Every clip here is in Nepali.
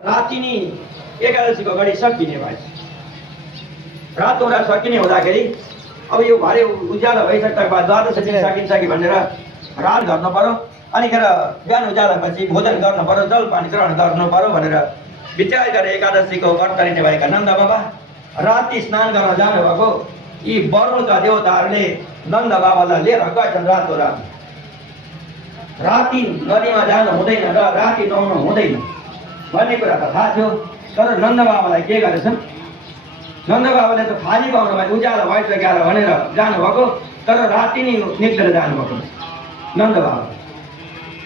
रातिनी एकादशीको घडी सकिने भयो। रातोरात सकिने हुँदाखेरि अब यो भरे उज्यालो भइसक्दा बाद द्वादश दिन सकिन्छ कि भनेर रात गर्नु पर्यो। अनिखेर बिहान उज्यालोपछि भोजन गर्नु पर्यो, जलपानी ग्रहण गर्नु पर्यो भनेर विचार गरेर एकादशीको व्रत लिने भएका नन्द बाबा राति स्नान गर्न जानुभएको। यी वरुणका देवताहरूले नन्द बाबालाई लिएर गएछन् रातोरात। राति नदीमा जानु हुँदैन र राति नुहाउनु हुँदैन भन्ने कुरा त थाहा थियो। तर नन्द बाबालाई के गरेछन्, नन्द बाबाले त खाली पाउनु भयो, उज्यालो भइसकेर भनेर जानुभएको। तर राति नै निक्लेर जानुभएको नन्द बाबा।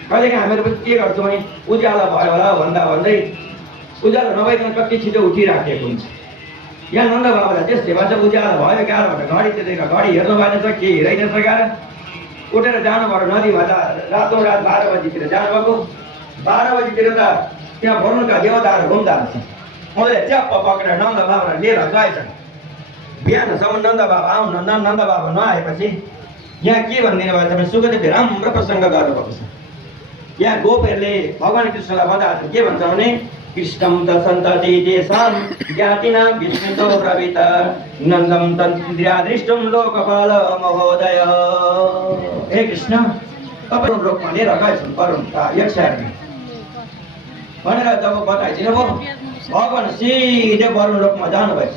कहिलेकाहीँ हामीहरू पनि के गर्छौँ भने उज्यालो भयो होला भन्दा भन्दै उज्यालो नभइकन कति छिटो उठिराखेको हुन्छ। यहाँ नन्द बाबालाई त्यस्तै भन्छ, उज्यालो भयो क्या भनेर घडीतिर घडी हेर्नु भएन छ, के हेरेन सकेर उठेर जानुभयो नदीमा। रातोरात 12 बजीतिर जानुभएको। 12 बजीतिर त त्यहाँ वरुणका देवताहरू घुम्दा रहेछ। उनीहरूले च्याप्प पक्रेर नन्द बाबालाई लिएर गएछन्। बिहानसम्म नन्द बाबा आउनु, नन्द बाबा नआएपछि यहाँ के भनिदिनु भएको छ भने सुखदेवले राम्रो प्रसङ्ग गर्नुभएको छ। यहाँ गोपहरूले भगवान् कृष्णलाई बताएको छ। के भन्छ भने कृष्णं त सन्तति तेषां ज्ञातिनां विस्मितो ब्रवीत नन्दं तन्द्रियादृष्टं लोकपाल महोदय। हे कृष्ण, तपाईँ लोकमा लिएर गएछन् वरुणका यक्षहरूले भनेर जब बताइदिनु भयो, भगवान् सिधै वरुण लोकमा जानुभएछ।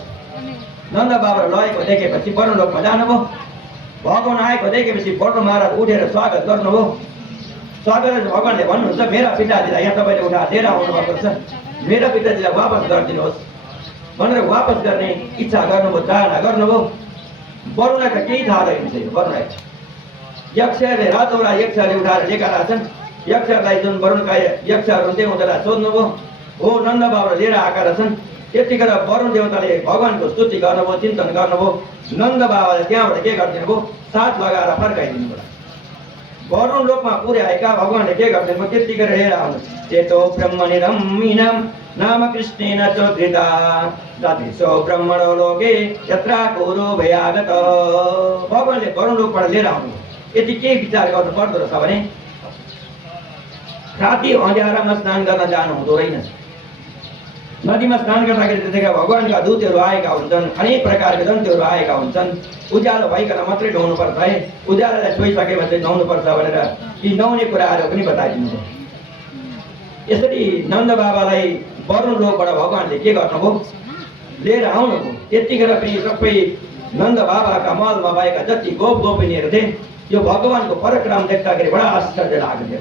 नन्द बाबालाई लगेको देखेपछि वरुण लोकमा जानुभयो। भगवान् आएको देखेपछि वरुण महाराज उठेर स्वागत गर्नुभयो। स्वागत भगवान्ले भन्नुहुन्छ, मेरा पिताजीलाई यहाँ तपाईँले उठाएर लिएर आउनुभएको छ, मेरा पिताजीलाई वापस गरिदिनुहोस् भनेर वापस गर्ने इच्छा गर्नुभयो, चाहना गर्नुभयो। वरुणलाई त केही थाहा रहेन। वरुणलाई यक्षहरूले रातौरा यक्षहरूले उठाएर लिएका रहेछन्। यक्षहरूलाई जुन वरुणका यक्षहरू हुन्थे उनीहरूलाई सोध्नुभयो, हो नन्द बाबालाई लिएर आएका रहेछन्। त्यतिखेर वरुण देवताले भगवान्को स्तुति गर्नुभयो, चिन्तन गर्नुभयो। नन्द बाबाले त्यहाँबाट के गरिदिनु भयो, साथ लगाएर फर्काइदिनु भयो। वरुण लोकमा पुर्याएका भगवान्ले के गरिदिनु भयो, त्यतिखेर लिएर आउनु। चेतो ब्रह्मणि रम्मिणं नाम कृष्णेन चोद्रिता ददृशो ब्रह्मणो लोके यत्र गुरु भयागत। भगवान्ले वरुण लोकबाट लिएर आउनु। यति के विचार गर्नु पर्दो रहेछ भने राति अँध्यारामा स्नान गर्न जानु हुँदो रहेन। नदीमा स्नान गर्दाखेरि त्यतिखेर भगवान्का दूतहरू आएका हुन्छन्, अनेक प्रकारका जन्तुहरू आएका हुन्छन्। उज्यालो भइकन मात्रै नुहाउनुपर्छ है, उज्यालोलाई छोइसकेपछि नुहाउनुपर्छ भनेर यी नुहाउने कुराहरू पनि बताइदिनु भयो। यसरी नन्द बाबालाई वरुण लोकबाट भगवान्ले के गर्नुभयो, लिएर आउनुभयो। त्यतिखेर पनि सबै नन्द बाबाका महलमा भएका जति गोप गोपिनीहरू थिए यो भगवान्को पराक्रम देख्दाखेरि बडा आश्चर्य लाग्यो।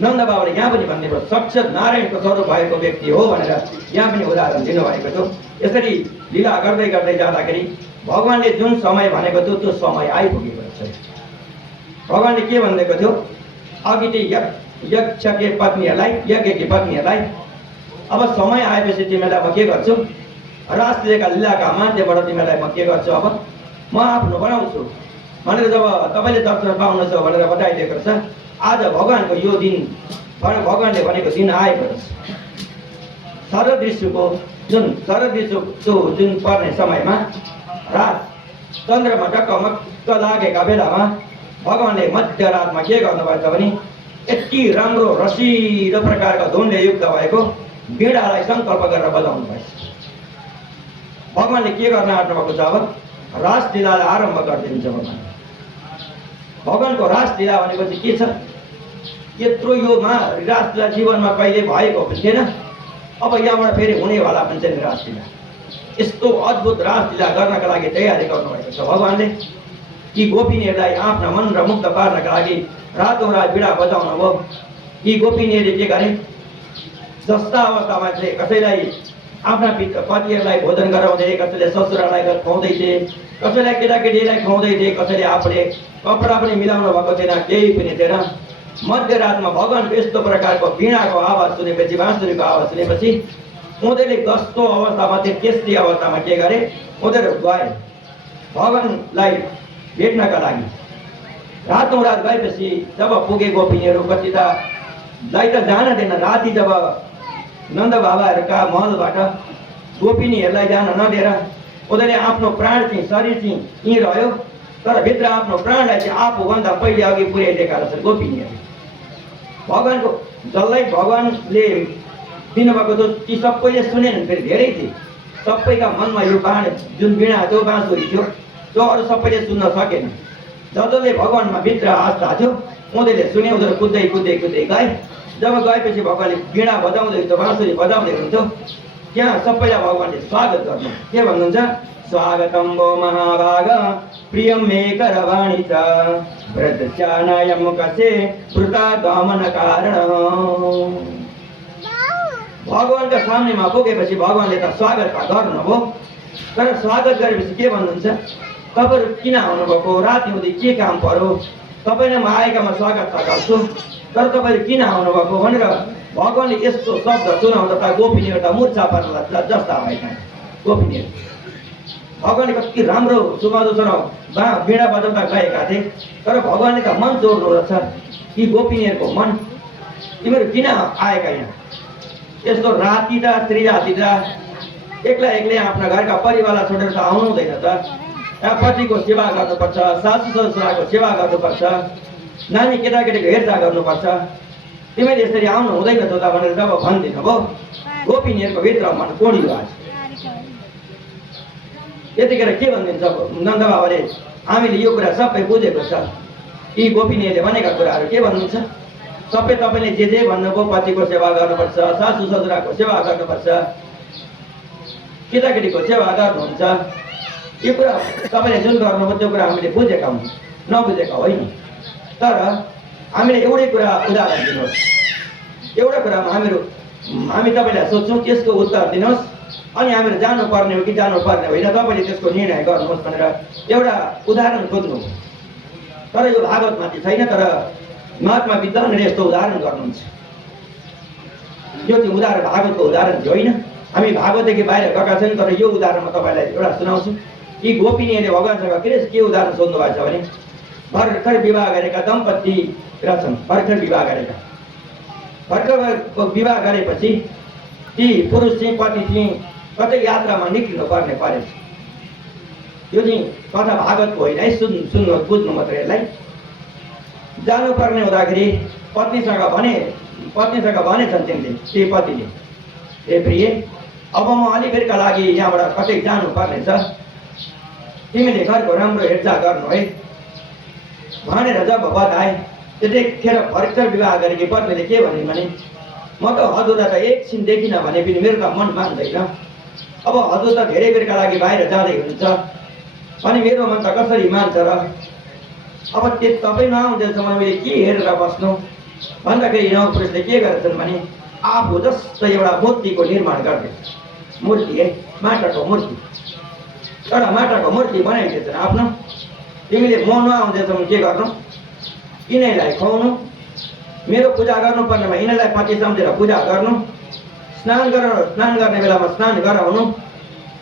नन्द बाबाले यहाँ पनि भन्ने भयो, साक्षात् नारायणको स्वरूप भएको व्यक्ति हो भनेर यहाँ पनि उदाहरण दिनुभएको थियो। यसरी लीला गर्दै गर्दै जाँदाखेरि भगवान्ले जुन समय भनेको थियो त्यो समय आइपुगेको रहेछ। भगवान्ले के भनिदिएको थियो, अघि त्यो यक्षकी पत्नीहरूलाई अब समय आएपछि तिमीलाई म के गर्छु, रासलीलाका लीलाका माध्यमबाट तिमीलाई म के गर्छु, अब म आफ्नो बनाउँछु भनेर जब तपाईँले दर्शन पाउनुहुन्छ भनेर बताइदिएको रहेछ। आज भगवान्को यो दिन भगवान्ले भनेको दिन आएको रहेछ। शरद ऋतुको जुन पर्ने समयमा रात चन्द्रमा टक्क लागेका बेलामा भगवान्ले मध्यरातमा के गर्नुभएछ भने यति राम्रो रसिलो प्रकारको धुनले युक्त भएको वीणालाई सङ्कल्प गरेर बजाउनु भएछ। भगवान्ले के गर्न आँट्नुभएको छ, अब रासलीलालाई आरम्भ गरिदिन्छ। भगवान्को रासलीला भनेपछि के छ, यत्रो यो रासलीला जीवनमा कहिले भएको पनि थिएन। अब यहाँबाट फेरि हुनेवाला पनि छैन रासलीला। यस्तो अद्भुत रासलीला गर्नका लागि तयारी गर्नुभएको छ भगवान्ले। यी गोपिनीहरूलाई आफ्ना मन र मुक्त पार्नका लागि रातोरात वीणा बजाउनु भयो। यी गोपिनीहरूले के गरे, जस्ता अवस्थामा चाहिँ कसैलाई आफ्ना पतिहरूलाई भोजन गराउँदै, कसैले ससुरालाई खुवाउँदै थिए, कसैलाई केटाकेटीलाई खुवाउँदै थिए, कसैले आफूले कपडा पनि मिलाउनु भएको थिएन, केही पनि थिएन। मध्यरातमा भगवान्को यस्तो प्रकारको वीणाको आवाज सुनेपछि, बाँसुरीको आवाज सुनेपछि उनीहरूले कस्तो अवस्थामा थिए, त्यस्तै अवस्थामा के गरे, उनीहरू गए भगवान्लाई भेट्नका लागि। रातौरात गएपछि जब पुगे गोपिनीहरू कति तलाई त जान दिएन। राति जब नन्द बाबाहरूका महलबाट गोपिनीहरूलाई जान नदिएर उनीहरूले आफ्नो प्राण चाहिँ शरीर चाहिँ यहीँ रह्यो, तर भित्र आफ्नो प्राणलाई चाहिँ आफूभन्दा पहिले अघि पुर्याइदिएका रहेछन् गोपिनीहरू। भगवान्को जसलाई भगवान्ले दिनुभएको थियो ती सबैले सुनेनन्। फेरि धेरै थिए, सबैका मनमा यो जुन वीणा थियो, बाँसुरी थियो, त्यो अरू सबैले सुन्न सकेन। जसले भगवान्मा भित्र आस्था थियो उनीहरूले सुने, उनीहरू कुद्दै कुद्दै कुद्दै गए। जब गएपछि भगवान्ले वीणा बजाउँदै थियो, बाँसुरी बजाउँदै हुनुहुन्थ्यो, त्यहाँ सबैलाई भगवान्ले स्वागत गर्नु के भन्नुहुन्छ? स्वागतम वो महाभाग प्रियम मे करवाणी च व्रतस्यानाय मुखसे वृता गमन कारण। भगवान्का सामनेमा पुगेपछि भगवान्ले त स्वागत गर्नुभयो, तर स्वागत गरेपछि के भन्नुहुन्छ? तपाईँहरू किन आउनुभएको? राति हुँदै के काम पर्यो? तपाईँले म आएकामा स्वागत त गर्छु, तर तपाईँले किन आउनुभएको भनेर भगवान्ले यस्तो शब्द सुनाउँदा त गोपिनीहरू त मुर्छा पर्ला जस्ता भएका। गोपिनीहरू भगवान्ले कति राम्रो सुमाउँदो वीणा बजाउँदा गएका थिए, तर भगवान्ले त मन चोर्नु रहेछ कि गोपिनीहरूको मन। तिमीहरू किन आएका यहाँ? यस्तो राति त स्त्री जाति त एक्लै आफ्ना घरका परिवारलाई छोडेर त आउनु हुँदैन त। यहाँ पतिको सेवा गर्नुपर्छ, सासू ससुराको सेवा गर्नुपर्छ, नानी केटाकेटीको हेरचाह गर्नुपर्छ। तिमीले यसरी आउनु हुँदैन त भनेर जब भनिदिनु भयो, गोपिनीहरूको भित्र मन कोडियो। आज यतिखेर के भनिदिन्छ नन्द बाबाले? हामीले यो कुरा सबै बुझेको छ। यी गोपिनीहरूले भनेका कुराहरू के भन्नुहुन्छ? सबै तपाईँले जे भन्नुभयो, पतिको सेवा गर्नुपर्छ, सासू ससुराको सेवा गर्नुपर्छ, केटाकेटीको सेवा गर्नुहुन्छ, यो कुरा तपाईँले जुन गर्नुभयो त्यो कुरा हामीले बुझेका हौँ, नबुझेका होइन। तर हामीले एउटै कुरा उदाहरण दिनुहोस्, एउटा कुरामा हामी तपाईँलाई सोध्छौँ, त्यसको उत्तर दिनुहोस्, अनि हामीहरू जानुपर्ने हो कि जानुपर्ने होइन, तपाईँले त्यसको निर्णय गर्नुहोस् भनेर एउटा उदाहरण खोज्नु। तर यो भागवतमा चाहिँ छैन, तर महात्मा विद्वानले यस्तो उदाहरण गर्नुहुन्छ। यो चाहिँ उदाहरण भागवतको उदाहरण चाहिँ होइन। हामी भागवतदेखि बाहिर गएका छौँ, तर यो उदाहरण म तपाईँलाई एउटा सुनाउँछु। यी गोपिनीहरूले भगवान्सँग के उदाहरण सोध्नु भएको छ भने, भर्खर विवाह गरेका दम्पत्ति रहेछन्, भर्खर विवाह गरेका। भर्खर विवाह गरेपछि ती पुरुष चाहिँ पति चाहिँ कतै यात्रामा निक्लिनु पर्ने परेछ। यो चाहिँ कथा भागवतको होइन है, सुन्नु बुझ्नु मात्रै यसलाई। जानुपर्ने हुँदाखेरि पत्नीसँग भनेछन् तिनले, ती पतिले, ए प्रिय, अब म अलिबेरका लागि यहाँबाट कतै जानुपर्ने छ, तिमीले घरको राम्रो हेरचाह गर्नु है भनेर जब बताए, त्यतिखेर भर्खर विवाह गरेकी पत्नीले के भनिन् भने, म त हजुरलाई त एकछिन देखिनँ भने पनि मेरो त मन मान्दैन। अब हजुर त धेरै बेरका लागि बाहिर जाँदै हुनुहुन्छ अनि मेरो मन त कसरी मान्छ र? अब तपाईँ नआउँदैसम्म मैले के हेरेर बस्नु भन्दाखेरि नवपुरुषले के गरेछन् भने, आफू जस्तो एउटा मूर्तिको निर्माण गर्दैछ। मूर्ति है, माटाको मूर्ति, एउटा माटाको मूर्ति बनाइदिएछन् आफ्नो। तिमीले म नआउँदैसम्म के गर्नु? यिनीहरूलाई खुवाउनु, मेरो पूजा गर्नुपर्नेमा यिनीहरूलाई पति सम्झेर पूजा गर्नु, स्नान गर्ने बेलामा स्नान गराउनु,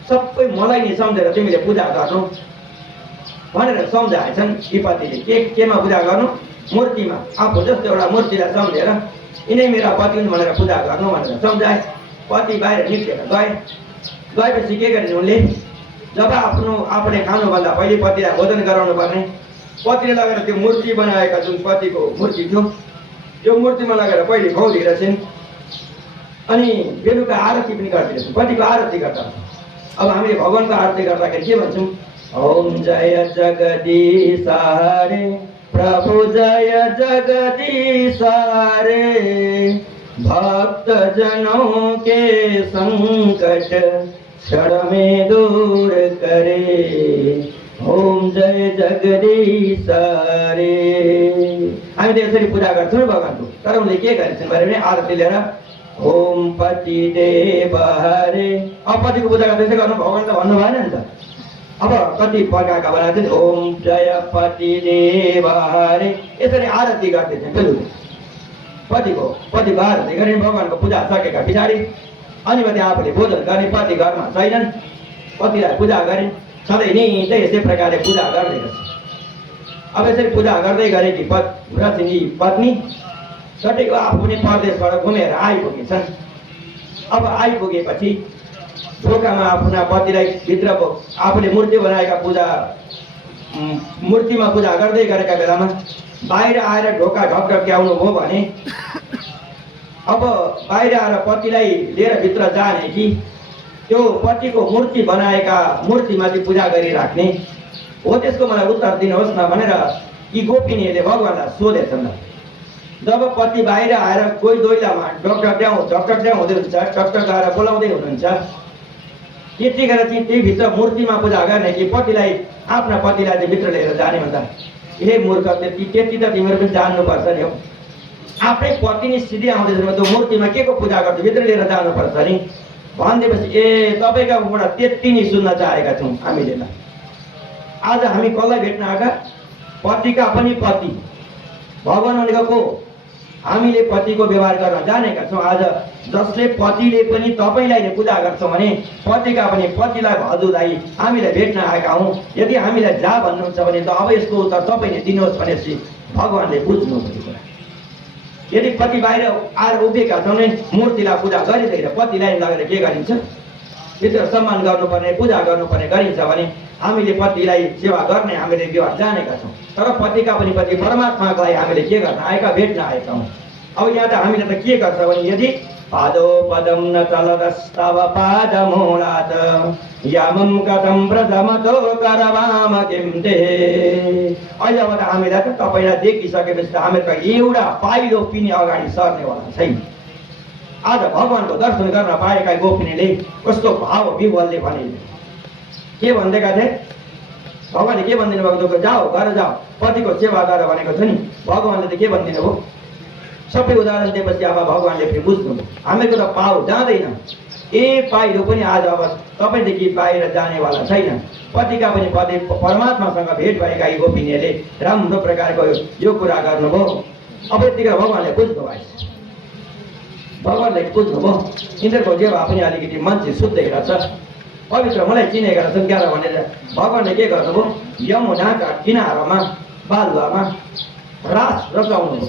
सबै मलाई नै सम्झेर तिमीले पूजा गर्नु भनेर सम्झाएछन्। यी पतिले केमा पूजा गर्नु? मूर्तिमा। आफू जस्तो एउटा मूर्तिलाई सम्झेर यिनै मेरा पति हुन् भनेर पूजा गर्नु भनेर सम्झाए। पति बाहिर निस्केर गएपछि के गरिन् उनले? जब आफूले खानुभन्दा पहिले पतिलाई भोजन गराउनु पर्ने, पतिले लगेर त्यो मूर्ति बनाएका जुन पतिको मूर्ति थियो त्यो मूर्तिमा लगेर पहिले खुवाउँदिरहेछन्। अनि बेलुका आरती पनि गरिदिरहेछन्, पतिको आरती गर्दा। अब हामीले भगवान्को आरती गर्दाखेरि के भन्छौँ? ओम जय जगदीश हरे प्रभु जय जगदीश हरे, भक्त जनों के संकट क्षण में दूर करे, ओम जय जगदीश हरे। हामीले यसरी पूजा गर्छौँ भगवान्को। तर उनले के गरेछन् भने आरती लिएर ओम पति देव हरे। अब पतिको पूजा गर्दै गर्नु भगवान् त भन्नु भएन नि त। अब कति प्रकारका बनाएको थियो, ओम जय पति देव हरे, यसरी आरती गर्दैछन्। पतिको आरती गर्ने, भगवान्को पूजा सकेका पछाडि अनि मात्रै आफूले भोजन गर्ने। पति घरमा छैनन्, पतिलाई पूजा गरिन्। सधैँ नै यस्तै प्रकारले पूजा गर्दै रहेछ। अब यसरी पूजा गर्दै गरेकी पत्नी सटेको आफू पनि परदेशबाट घुमेर आइपुगेछन्। अब आइपुगेपछि ढोकामा आफ्ना पतिलाई भित्र आफूले मूर्ति बनाएका मूर्तिमा पूजा गर्दै गरेका बेलामा बाहिर आएर ढोका ढकढक्याउनु भयो भने अब बाहिर आएर पतिलाई लिएर भित्र जाने कि त्यो पतिको मूर्ति बनाएका मूर्तिमाथि पूजा गरिराख्ने हो, त्यसको मलाई उत्तर दिनुहोस् न भनेर यी गोपिनीहरूले भगवान्लाई सोधेछन्। जब पति बाहिर आएर कोही दोइलामा डक्टर ड्याउ हुँदै हुन्छ, डक्टर गएर बोलाउँदै हुनुहुन्छ, त्यतिखेर चाहिँ त्यही भित्र मूर्तिमा पूजा गर्ने कि पतिलाई, आफ्ना पतिलाई चाहिँ भित्र लिएर जाने भन्दा हे मूर्ख, त्यति त तिमीहरू पनि जान्नुपर्छ नि हो। आफ्नै पति नै सिधै आउँदैछ त्यो मूर्तिमा के को पूजा गर्छ, भित्र लिएर जानुपर्छ नि भनिदिएपछि ए तपाईँकोबाट त्यति नै सुन्न चाहेका छौँ हामीले। त आज हामी कसलाई भेट्न आएका? पतिका पनि पति, भगवान भनेको को? हामीले पतिको व्यवहार गर्न जानेका छौँ। आज जसले पतिले पनि तपाईँलाई नै पूजा गर्छौँ भने पतिका पनि पतिलाई हजुरलाई हामीलाई भेट्न आएका हौँ। यदि हामीलाई जा भन्नुहुन्छ भने त अब यसको उत्तर तपाईँले दिनुहोस् भनेपछि भगवान्ले बुझ्नु पर्ने कुरा। यदि पति बाहिर आएर उभिएका छौँ नै मूर्तिलाई पूजा गरिँदैन, पतिलाई लगेर के गरिन्छ? भित्र सम्मान गर्नुपर्ने, पूजा गर्नुपर्ने गरिन्छ भने हामीले पतिलाई सेवा गर्ने हामीले व्यवहार जानेका छौँ। तर पतिका पनि पति परमात्मालाई हामीले के गर्न आएका, भेट्न आएका हौँ। अब यहाँ त हामीले त के गर्छ भने यदि पादो पदम न चलदस्तव पादमूलात् यामं कथं प्रथमतो करवाम किं ते। अहिले अब त हामीलाई त तपाईँलाई देखिसकेपछि त हामीहरूको एउटा पाइलो पनि अगाडि सर्नेवाला छैन। आज भगवानको दर्शन गर्न पाएका गोपिनीले कस्तो भाव विह्वलले भने के भन्दैका थिए? भगवान्ले के भनिदिनु भएको? जाऊ घर जाऊ, पतिको सेवा गर भनेको छ नि। भगवान्ले त के भनिदिनु भयो? सबै उदाहरण दिएपछि अब भगवान्ले फेरि बुझ्नुभयो हामीको त पाउ जाँदैन। ए पाइलो पनि आज अब तपाईँदेखि बाहिर जानेवाला छैन। पतिका पनि पति परमात्मासँग भेट भएका यी गोपिनीहरूले राम्रो प्रकारको यो कुरा गर्नुभयो। अब यतिखेर भगवान्ले बुझ्नुभयो, भगवान्ले बुझ्नुभयो यिनीहरूको जेवा पनि अलिकति मान्छे शुद्ध रहेछ, पवित्र मलाई चिनेका रहेछन् क्या भनेर भगवान्ले के गर्नुभयो? यमुनाका किनारमा बालुवामा रास रचाउनुभयो।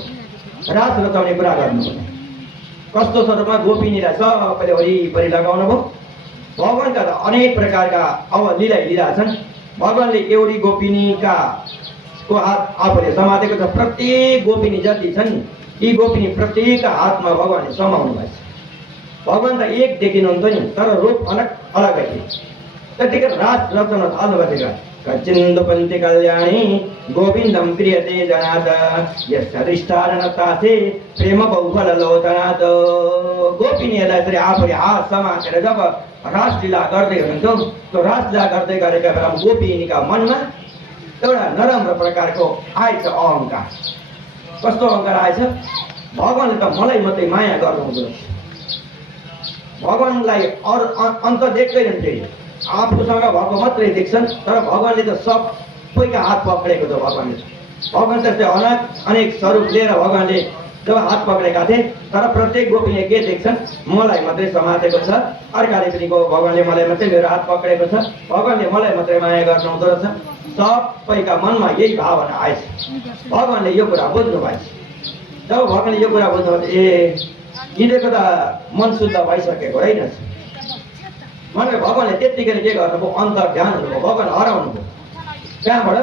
रास रचाउने कुरा गर्नुभयो। कस्तो स्वरूपमा? गोपिनीलाई सबैले वरिपरि लगाउनु भयो। भगवान्का त अनेक प्रकारका अब लीला छन्। भगवान्ले एउटी गोपिनीका को हात आफूले समातेको छ। प्रत्येक गोपिनी जति छन् यी गोपिनी प्रत्येकका हातमा भगवान्ले समाउनु भएको छ। भगवान् त एक देखिनुहुन्छ नि, तर रूप अलग अलगै थिए। त्यतिखेर रास रचना थाल्नुभएको कचिन्दुपन्थी कल्याणी गोविन्दम प्रियते जनात यस्य दृष्टारणतासे प्रेम बहुफल लोचनात। गोपिनीहरूलाई यसरी आफूले हात समातेर जब रासलीला गर्दै हुनुहुन्थ्यो, त्यो रासलीला गर्दै गरेका बेला गोपिनीका मनमा एउटा नराम्रो प्रकारको आएछ अहङ्कार। कस्तो अहङ्कार आएछ? भगवान्ले त मलाई मात्रै माया गर्नुहुँदो रहेछ, भगवान्लाई अरू अन्त देख्दैनन्, फेरि आफूसँग भएको मात्रै देख्छन्। तर भगवान्ले त सबैका हात पक्रेको छ। भगवान् त्यस्तै अनेक स्वरूप लिएर भगवान्ले जब हात पक्रेका थिए, तर प्रत्येक गोपीले के देख्छन्? मलाई मात्रै समातेको छ। अर्काले पनि भगवान्ले मलाई मात्रै मेरो हात पक्रेको छ, भगवान्ले मलाई मात्रै माया गर्नुहुँदो रहेछ। सबैका मनमा यही भावना आएछ। भगवान्ले यो कुरा बुझ्नु भएछ। जब भगवान्ले यो कुरा बुझ्नु भएछ, ए यिनीहरूको त मन शुद्ध भइसकेको रहेनछ भनेर भगवान्ले त्यतिखेर के गर्नुभयो? अन्तर्ध्यान हुनुभयो। भगवान् हराउनुभयो। त्यहाँबाट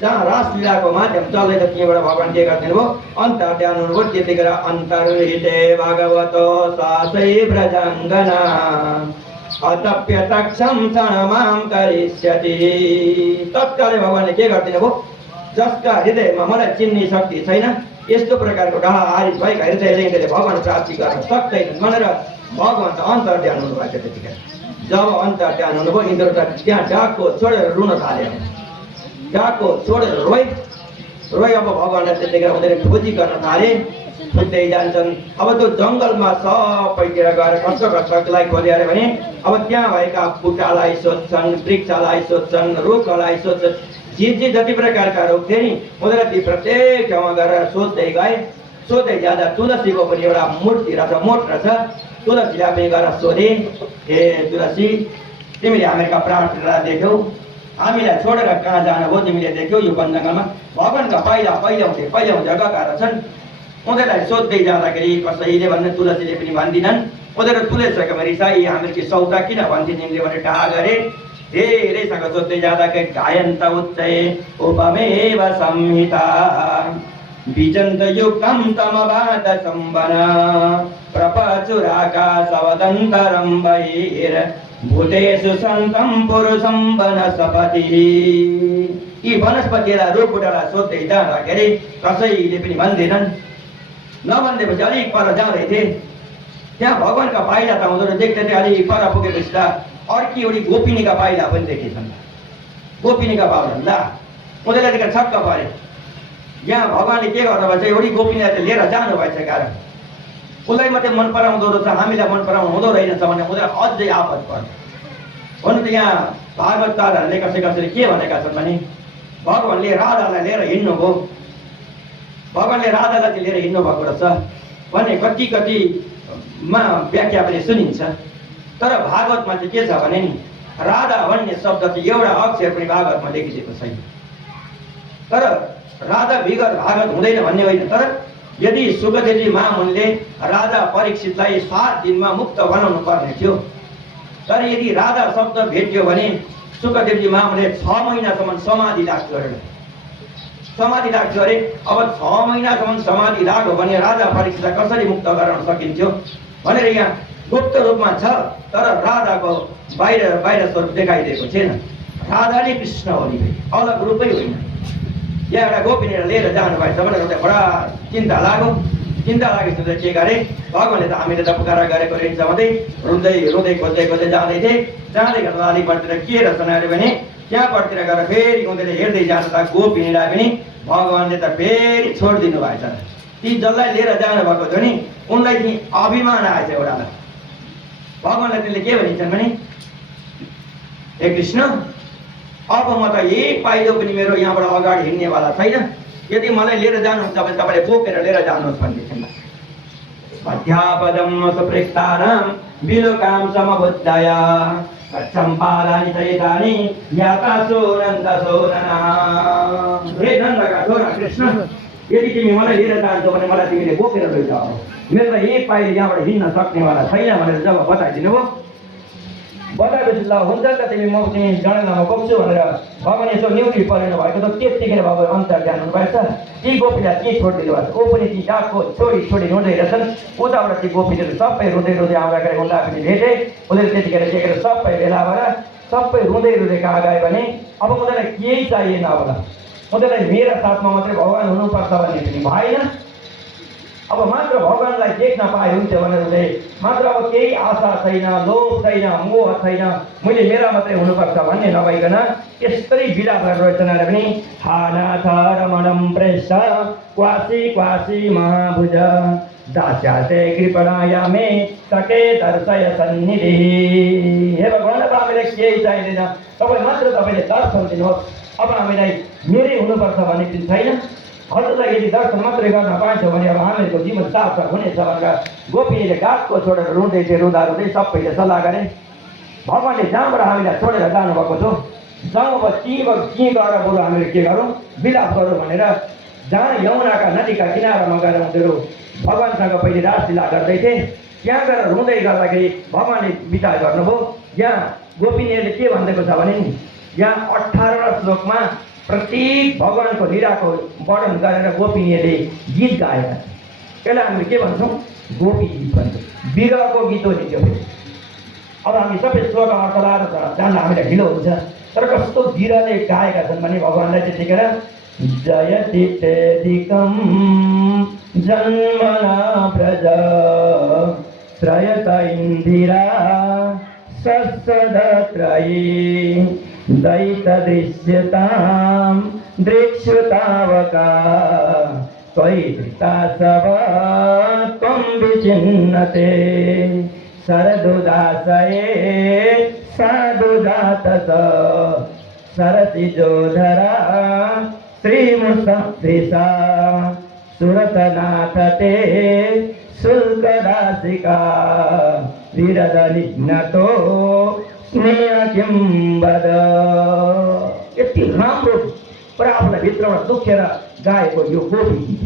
जहाँ रासलीलाको माध्यम चल्दैछ त्यहीँबाट भगवान् के गरिदिनु भयो? अन्तर्ध्यान हुनुभयो। त्यतिखेर अन्तर्हिते भगवतो सासै व्रजाङ्गना अतप्यतक्षं क्षणमां करिष्यति। तत्कालै भगवान्ले के गरिदिनु भयो? जसका हृदयमा मलाई चिन्ने शक्ति छैन, यस्तो प्रकारको डहा हारिस भएका हृदयले यिनीहरूले भगवान् प्राप्ति गर्न सक्दैनन् भनेर भगवान् त अन्तर्ध्यान हुनुभएको थियो। त्यतिखेर जब अन्तर्ध्यान हुनुभयो, यिनीहरू त त्यहाँ डाको छोडेर रुन थाले। डाको छोडेर रोइ अब भगवान्लाई त्यतिखेर उनीहरू खोजी गर्न थाले। खोज्दै जान्छन्। अब त्यो जङ्गलमा सबैतिर गएर कसलाई खोज्यो भने अब त्यहाँ भएका बुट्टालाई सोध्छन्, वृक्षलाई सोध्छन्, रुखलाई सोध्छन्। जे जति प्रकारका रुख थिए नि उनीहरूलाई ती प्रत्येक ठाउँमा गएर सोध्दै गए। सोध्दै जाँदा तुलसीको पनि एउटा मूर्ति रहेछ, मोठ रहेछ। तुलसीलाई पनि गएर सोधे, हे तुलसी, तिमीले हामीका प्राणलाई देख्यौ, हामीलाई छोडेर कहाँ जानुभयो तिमीले देख्यौ? यो वन जङ्गलमा भगवान्का पहिल्याउँदै गएका रहेछन्। उनीहरूलाई सोध्दै जाँदाखेरि कसैले भन्ने तुलसीले पनि भन्दिनन्। उनीहरू तुलसीसँग रिसाई हामीकी सौदा किन भन्थे तिमीले भने डाहा गरे। धेरैसँग सोध्दै जाँदाखेरि गायन्त उच्चै उपमेव संहिता बिजन्त युक्तं तमवाद सम्बना प्रपचुराकाशवदन्तरं बहिर्भूतेषु सन्तं पुरुषं वनस्पतिः। यी वनस्पतिहरूलाई रुखबुटलाई सोध्दै जाँदाखेरि कसैले पनि भन्दैनन्। नभनिदिएपछि अलिक पर जाँदै थिए, त्यहाँ भगवान्का पाइला त हुँदो रहेछ। देख्दै थिएँ अलिक पर पुगेपछि त अर्की एउटी गोपिनीका पाइला पनि देखेछन्। गोपिनीका पाइला ल उनीहरूलाई देखेर छक्क परे। यहाँ भगवान्ले के गर्नुभएछ, एउटी गोपिनीलाई त लिएर जानुभएछ, कारण उसलाई मात्रै मन पराउँदो रहेछ, हामीलाई मन पराउनु हुँदो रहेनछ भने उनीहरूलाई अझै आपद पर्छ। भन्नु त यहाँ भागवतकारहरूले कसैले के भनेका छन् भने भगवान्ले राधालाई लिएर हिँड्नुभयो, भगवान्ले राधालाई चाहिँ लिएर हिँड्नु भएको रहेछ भन्ने कतिमा व्याख्या पनि सुनिन्छ। तर भागवतमा चाहिँ के छ भने नि राधा भन्ने शब्द चाहिँ एउटा अक्षर पनि भागवतमा लेखिदिएको छैन। तर राधा बिगर भागवत हुँदैन भन्ने होइन। तर यदि सुखदेवजी महामुनिले राजा परीक्षितलाई 7 दिनमा मुक्त बनाउनु पर्ने थियो, तर यदि राधा शब्द भेट्यो भने सुखदेवजी महामुनिले 6 महिनासम्म समाधि लाग्थ्यो अरे। समाधि लाग्थ्यो अरे। अब 6 महिनासम्म समाधि लाग्यो भने राजा परीक्षितलाई कसरी मुक्त गराउन सकिन्थ्यो भनेर यहाँ गुप्त रूपमा छ। तर राधाको बाहिर स्वरूप देखाइदिएको छैन। राधा नै कृष्ण हो नि, अलग रूपै होइन। यहाँ एउटा गोपिनीलाई लिएर जानुभएछ भनेर उसलाई बडा चिन्ता लाग्यो। चिन्ता लागेपछि चाहिँ के गरे, भगवान्ले त हामीले त पुकारा गरेको रहेछ भन्दै रुँदै रुँदै खोज्दै जाँदै थिए। जाँदै गर्दा अलिकतिर के रहेछ अरे भने त्यहाँपट्टितिर गएर फेरि उनीहरूले हेर्दै जाँदा गोपिनीलाई पनि भगवान्ले त फेरि छोडिदिनु भएछ। ती जसलाई लिएर जानुभएको थियो नि उनलाई चाहिँ अभिमान आएछ एउटालाई। भगवान्ले त्यसले के भनिन्छन् भने हे कृष्ण, अब म त एक पाइलो पनि मेरो यहाँबाट अगाडि हिँड्नेवाला छैन। यदि मलाई लिएर जानुहुन्छ भने तपाईँले बोकेर लिएर जानुहोस् भन्दैछन्। अध्यापदम सुप्रेक्तानां विलोकां समबुद्धया चम्पालानि चैतानि यातासो नन्दसोनना। हे नन्दका छोरा कृष्ण, यदि तिमी मलाई लिएर जान्छौ भने मलाई तिमीले बोकेर लैजाऊ। मेरो त एक पाइलो यहाँबाट हिँड्न सक्नेवाला छैन भनेर जब बताइदिनु भयो, बताएपछि ल हुन्छ नि त तिमी म तिमी जडामा बोक्छु भनेर भगवान् यसो न्युटी परेन भएको त त्यतिखेर भगवान् अन्तर जानु भएछ। ती गोपीलाई के छोडिदिनु भएको छ। ऊ पनि ती डाकको छोडी रुँदै रहेछन्। उताबाट ती गोपीहरू सबै रुँदै आउँदाखेरि उनलाई पनि भेटे। उनीहरू त्यतिखेर देखेर सबै भेला भएर सबै रुँदै कहाँ गए भने अब उनीहरूलाई केही चाहिएन। अब उनीहरूलाई मेरा साथमा मात्रै भगवान् हुनुपर्छ भन्ने पनि भएन। अब मात्र भगवान्लाई देख्न पाए हुन्थ्यो भनेर उसले मात्र अब केही आशा छैन, लोभ छैन, मोह छैन, मैले मेरा मात्रै हुनुपर्छ भन्ने नभइकन यसरी विलाप गरिरहेछन् अरे पनि हानाथ रमणं प्रेष्ठ क्वासी महाभुज दास्याते कृपणाया मे सके दर्शय सन्निधि। हे भगवान्, अब हामीलाई केही चाहिँदैन, तपाईँ मात्र तपाईँले दर्शन दिनुहोस्। अब हामीलाई मेरै हुनुपर्छ भन्ने पनि छैन। हजुरलाई यदि दर्शन मात्रै गर्न पाइन्छ भने अब हामीहरूको जीवन सार्थक हुनेछ भनेर गोपीले गातको छोडेर रुँदै थिए। रुँदा सबैले सल्लाह गरे, भगवान्ले जहाँबाट हामीलाई छोडेर जानुभएको थियो जाउँ, अब त्यहीँ गएर बरु हामीले के गरौँ, विलाप गरौँ भनेर जहाँ यमुनाका नदीका किनारामा गएर उनीहरू भगवान्सँग पहिले रासलीला गर्दै थिए। त्यहाँ गएर रुँदै गर्दाखेरि भगवान्ले विचार गर्नुभयो। यहाँ गोपिनीहरूले के भनिदिएको छ भने यहाँ 18वटा श्लोकमा प्रत्येक भगवान्को लीलाको वर्णन गरेर गोपिनीहरूले गीत गाएका छन्। त्यसलाई हामीले के भन्छौँ, गोपी गीत भन्छौँ। विरहको गीत हो नि त्यो। अब हामी सबै श्लोक अर्थ लाएर जान्न हामीलाई ढिलो हुन्छ। तर कस्तो विरहले गाएका छन् भने भगवान्लाई त्यतिखेर जयतित्यधिकं जन्मना व्रज श्रयत इन्दिरा सत्सदत्रयी दैतदृश्यतां दृक्ष्युतावका त्वयि धृतासव त्वं विचिन्नते शरदुदासये साधुजातस सरसिजोधरा श्रीमुषा सुरतनाथ ते शुल्कदासिका विरदनिघ्नतो स्नेह किं वद। यति राम्रो पर आफूलाई भित्रमा दुखेर गाएको यो गोपी गीत।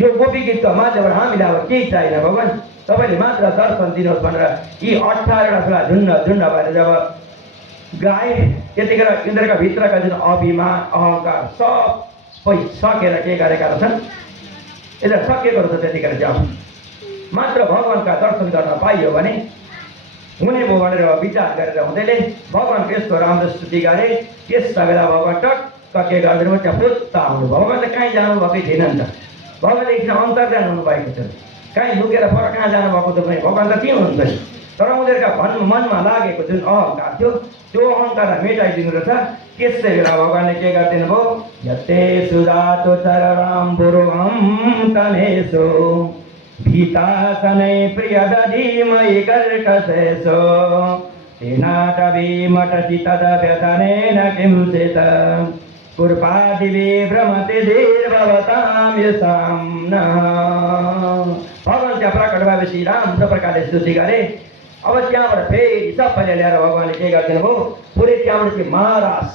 यो गोपी गीतको माध्यमबाट हामीलाई अब केही चाहिएन, भगवान् तपाईँले मात्र दर्शन दिनुहोस् भनेर यी 18वटा कुरा झुन्ड भएर जब गाए त्यतिखेर यिनीहरूका भित्रका जुन अभिमान अहङ्कार सबै सकेर के गरेका रहेछन्। यता सकिएको रहेछ। त्यतिखेर चाहिँ मात्र भगवान्का दर्शन गर्न पाइयो भने हुने भयो भनेर विचार गरेर हुँदैले भगवान्को यस्तो राम्रो स्तुति गरे। त्यस बेला भगवान् टक्क के गरिदिनु भयो, त्यहाँ फुत्त आउनु। भगवान् त कहीँ जानुभएकै थिएन नि त, भगवान्ले एकछिन अन्तर्धान हुनुभएको थियो, कहीँ लुकेर पर कहाँ जानुभएको त पनि भगवान् त के हुनुहुन्छ नि। तर उनीहरूका मनमा लागेको जुन अहङ्कार थियो त्यो अहङ्कारलाई मेटाइदिनु रहेछ। त्यसै बेला भगवान्ले के गरिदिनु भयो, यते सुजातो चरराम बुरुहम तनेसो भीतासनै प्रियदधीमयि कर्कशेषो तेनाटवीमटसि तदव्यतनेन किंचित् कुर्पादिवे भ्रमते धीर्भवतां यसां न। भगवान् त्यहाँ प्रकट भएपछि राम्रो प्रकारले स्तुति गरे। अब त्यहाँबाट फेरि सबैले ल्याएर भगवान्ले के गरिदिनु भयो, पुरै त्यहाँबाट चाहिँ महाराज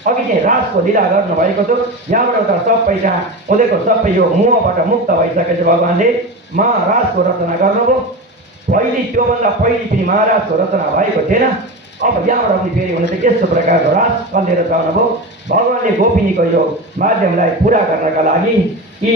अघि चाहिँ रासको लीला गर्नुभएको थियो, यहाँबाट उता सबै त्यहाँ उनीहरूको सबै यो मोहबाट मुक्त भइसकेपछि भगवान्ले महाराजको रचना गर्नुभयो। पहिले त्योभन्दा पहिले पनि महाराजको रचना भएको थिएन। अब यहाँबाट पनि फेरि हुन चाहिँ यस्तो प्रकारको रास कसले रचाउनु भयो, भगवान्ले गोपिनीको यो माध्यमलाई पुरा गर्नका लागि यी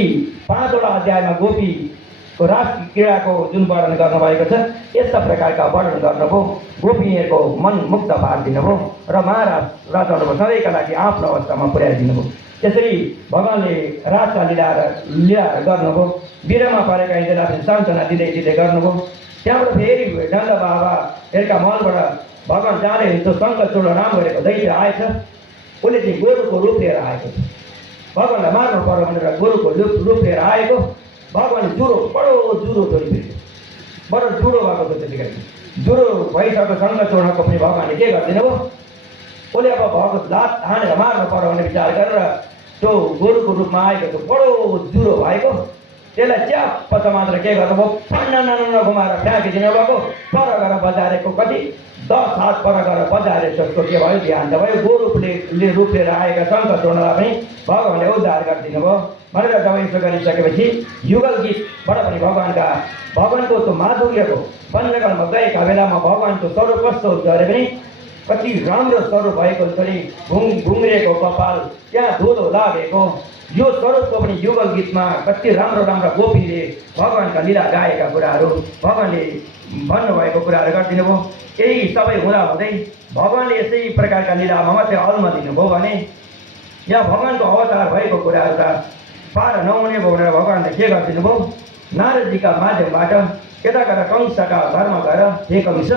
5वटा अध्यायमा गोपीको रास क्रीडाको जुन वर्णन गर्नुभएको छ यस्ता प्रकारका वर्णन गर्नुभयो। गोपिनीहरूको मन मुक्त पारिदिनु भयो र महाराज रचाउनु भयो, सधैँका लागि आफ्नो अवस्थामा पुर्याइदिनु भयो। त्यसरी भगवान्ले रासका लीलाहरू गर्नुभयो। बिरामा परेका इन्द्रलाई सान्त्वना दिँदै दिँदै गर्नुभयो। त्यहाँबाट फेरि नन्द बाबाहरूका मलबाट भगवान् जाँदै हुन्छ, शङ्खचूर्ण नाम गरेको दैत्य आएछ। उसले चाहिँ गोरुको रूप लिएर आएको छ, भगवान्लाई मार्नु पर्यो भनेर गोरुको रूप लिएर आएको। भगवान्ले बडो जुरो छोडिदियो, बडो जुरो भएको थियो। त्यतिखेर जुरो भइसकेको शङ्खचूर्णको पनि भगवान्ले के गरिदिनु भयो, उसले अब भएको लात हानेर मार्नु पर्यो भन्ने विचार गरेर त्यो गोरुको रूपमा आएको थियो, बडो जुरो भएको। त्यसलाई च्याप्प मात्र के गर्नुभयो, पन्ना घुमाएर फ्याँकिदिनु भएको। पर गएर बजारेको कति 10 हात पर गएर बजारे जस्तो के भयो, ध्यान त भयो। गोरुले रूप लिएर आएका शङ्खचूर्णलाई पनि भगवान्ले उद्धार गरिदिनु भयो भनेर जब यसो गरिसकेपछि युगल गीतबाट पनि भगवान्को त्यो माधुर्यको वनजङ्गलमा गएका बेलामा भगवान्को स्वरूप कस्तो हुन्छ अरे पनि कति राम्रो स्वरूप भएको हुन्छ नि। घुम्रेको कपाल, त्यहाँ धुलो लागेको, यो स्वरूपको पनि युगल गीतमा कति राम्रो राम्रो गोपीले भगवान्का लीला गाएका कुराहरू भगवान्ले भन्नुभएको कुराहरू गरिदिनु भयो। यही सबै हुँदै भगवान्ले यसै प्रकारका लीलामा मात्रै अल्म दिनुभयो भने यहाँ भगवान्को अवतार भएको कुराहरू त पार नहुने भयो भनेर भगवान्ले के गरिदिनु भयो, नारदजीका माध्यमबाट यता गएर कंसका घरमा गएर हे कंस,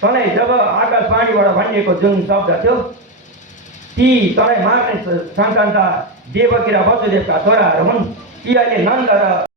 तँलाई जब आकाशवाणीबाट भनिएको जुन शब्द थियो ती तँलाई मार्ने सन्तान त देवकी र वसुदेवका छोराहरू हुन्। यी अहिले नन्द र